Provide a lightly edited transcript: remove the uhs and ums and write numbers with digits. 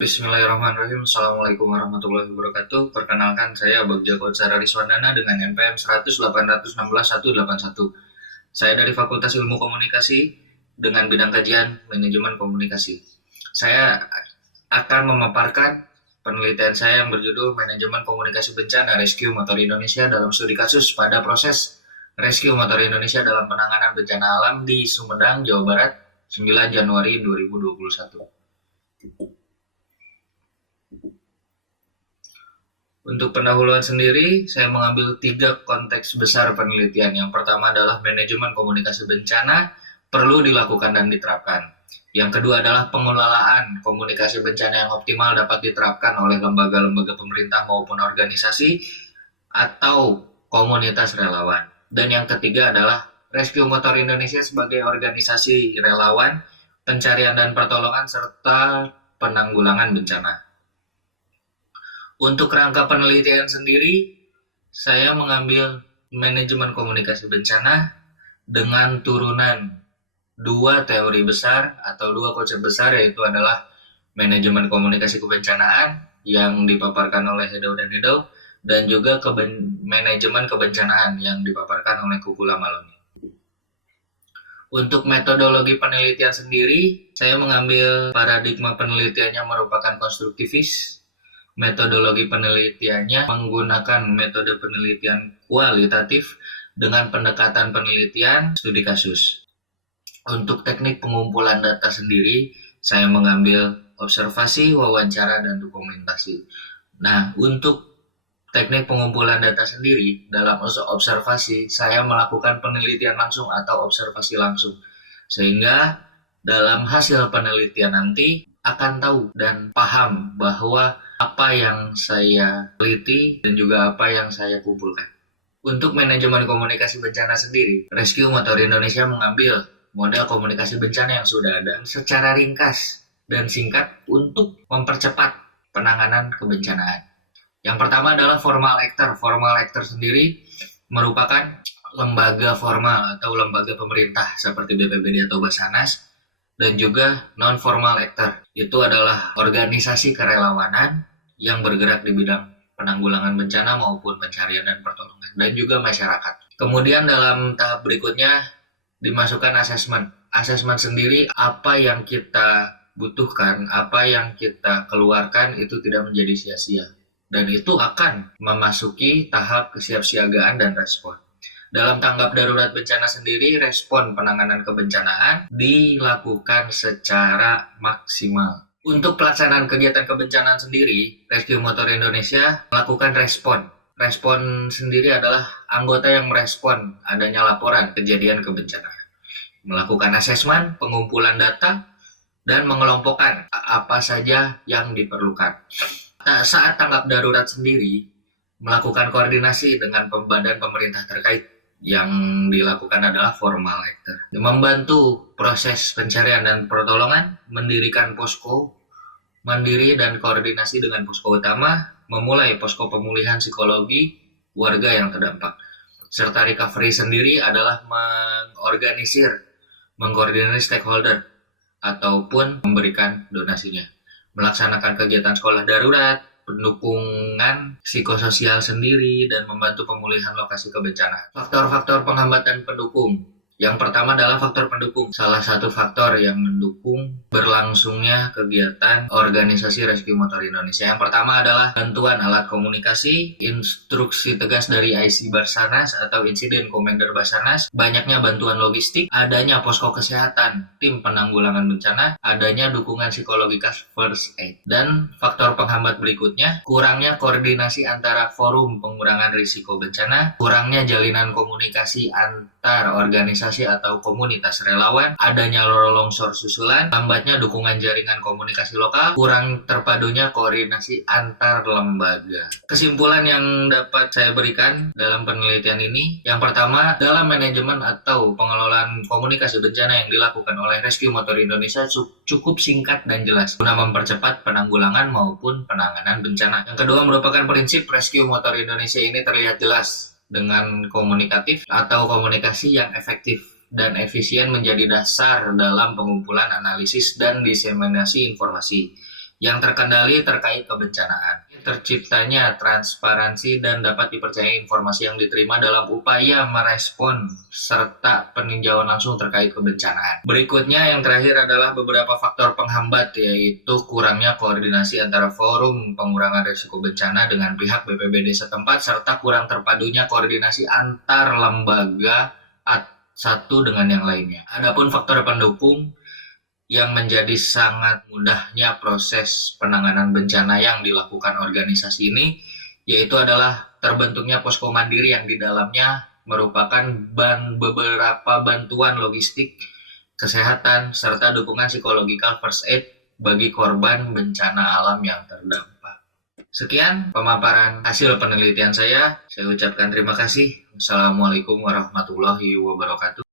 Bismillahirrahmanirrahim. Assalamualaikum warahmatullahi wabarakatuh. Perkenalkan, saya Bagja Kotsara Riswandana dengan NPM 100818181. Saya dari Fakultas Ilmu Komunikasi dengan bidang kajian manajemen komunikasi. Saya akan memaparkan penelitian saya yang berjudul Manajemen Komunikasi Bencana Rescue Motor Indonesia dalam studi kasus pada proses Rescue Motor Indonesia dalam penanganan bencana alam di Sumedang, Jawa Barat, 9 Januari 2021. Untuk pendahuluan sendiri, saya mengambil 3 konteks besar penelitian. Yang pertama adalah manajemen komunikasi bencana perlu dilakukan dan diterapkan. Yang kedua adalah pengelolaan komunikasi bencana yang optimal dapat diterapkan oleh lembaga-lembaga pemerintah maupun organisasi atau komunitas relawan. Dan yang ketiga adalah Rescue Motor Indonesia sebagai organisasi relawan, pencarian dan pertolongan, serta penanggulangan bencana. Untuk rangka penelitian sendiri, saya mengambil manajemen komunikasi bencana dengan turunan 2 teori besar atau 2 konsep besar, yaitu adalah manajemen komunikasi kebencanaan yang dipaparkan oleh Hedau dan Hedau, dan juga manajemen kebencanaan yang dipaparkan oleh Kukula Maloni. Untuk metodologi penelitian sendiri, saya mengambil paradigma penelitiannya merupakan konstruktivis. Metodologi penelitiannya menggunakan metode penelitian kualitatif dengan pendekatan penelitian studi kasus. Untuk teknik pengumpulan data sendiri, saya mengambil observasi, wawancara, dan dokumentasi. Nah, untuk teknik pengumpulan data sendiri, dalam observasi, saya melakukan penelitian langsung atau observasi langsung. Sehingga dalam hasil penelitian nanti akan tahu dan paham bahwa apa yang saya teliti dan juga apa yang saya kumpulkan. Untuk manajemen komunikasi bencana sendiri, Rescue Motor Indonesia mengambil model komunikasi bencana yang sudah ada secara ringkas dan singkat untuk mempercepat penanganan kebencanaan. Yang pertama adalah formal actor. Formal actor sendiri merupakan lembaga formal atau lembaga pemerintah seperti BPBD atau Basarnas, dan juga non-formal actor. Itu adalah organisasi kerelawanan yang bergerak di bidang penanggulangan bencana maupun pencarian dan pertolongan, dan juga masyarakat. Kemudian dalam tahap berikutnya dimasukkan asesmen. Asesmen sendiri, apa yang kita butuhkan, apa yang kita keluarkan itu tidak menjadi sia-sia, dan itu akan memasuki tahap kesiapsiagaan dan respon. Dalam tanggap darurat bencana sendiri, respon penanganan kebencanaan dilakukan secara maksimal. Untuk pelaksanaan kegiatan kebencanaan sendiri, Rescue Motor Indonesia melakukan respon. Respon sendiri adalah anggota yang merespon adanya laporan kejadian kebencanaan, melakukan asesmen, pengumpulan data, dan mengelompokkan apa saja yang diperlukan. Saat tanggap darurat sendiri, melakukan koordinasi dengan badan pemerintah terkait. Yang dilakukan adalah formal actor, membantu proses pencarian dan pertolongan, mendirikan posko mandiri dan koordinasi dengan posko utama, memulai posko pemulihan psikologi warga yang terdampak. Serta recovery sendiri adalah mengkoordinasi stakeholder ataupun memberikan donasinya, melaksanakan kegiatan sekolah darurat, pendukungan psikososial sendiri, dan membantu pemulihan lokasi kebencanaan. Faktor-faktor penghambat dan pendukung. Yang pertama adalah faktor pendukung. Salah satu faktor yang mendukung berlangsungnya kegiatan organisasi Rescue Motor Indonesia. Yang pertama adalah bantuan alat komunikasi, instruksi tegas dari IC Basarnas atau Insiden Commander Basarnas, banyaknya bantuan logistik, adanya posko kesehatan, tim penanggulangan bencana, adanya dukungan psikologikas first aid. Dan faktor penghambat berikutnya, kurangnya koordinasi antara forum pengurangan risiko bencana, kurangnya jalinan komunikasi antar organisasi atau komunitas relawan, adanya longsor susulan, lambatnya dukungan jaringan komunikasi lokal, kurang terpadunya koordinasi antar lembaga. Kesimpulan yang dapat saya berikan dalam penelitian ini, yang pertama, dalam manajemen atau pengelolaan komunikasi bencana yang dilakukan oleh Rescue Motor Indonesia cukup singkat dan jelas guna mempercepat penanggulangan maupun penanganan bencana. Yang kedua merupakan prinsip Rescue Motor Indonesia ini terlihat jelas dengan komunikatif atau komunikasi yang efektif dan efisien menjadi dasar dalam pengumpulan, analisis, dan diseminasi informasi. yang terkendali terkait kebencanaan. Terciptanya transparansi dan dapat dipercayai informasi yang diterima dalam upaya merespon serta peninjauan langsung terkait kebencanaan. Berikutnya yang terakhir adalah beberapa faktor penghambat, yaitu kurangnya koordinasi antara forum pengurangan risiko bencana dengan pihak BPBD setempat serta kurang terpadunya koordinasi antar lembaga satu dengan yang lainnya. Adapun faktor pendukung yang menjadi sangat mudahnya proses penanganan bencana yang dilakukan organisasi ini, yaitu adalah terbentuknya posko mandiri yang di dalamnya merupakan beberapa bantuan logistik, kesehatan, serta dukungan psikologikal first aid bagi korban bencana alam yang terdampak. Sekian pemaparan hasil penelitian saya. Saya ucapkan terima kasih. Wassalamualaikum warahmatullahi wabarakatuh.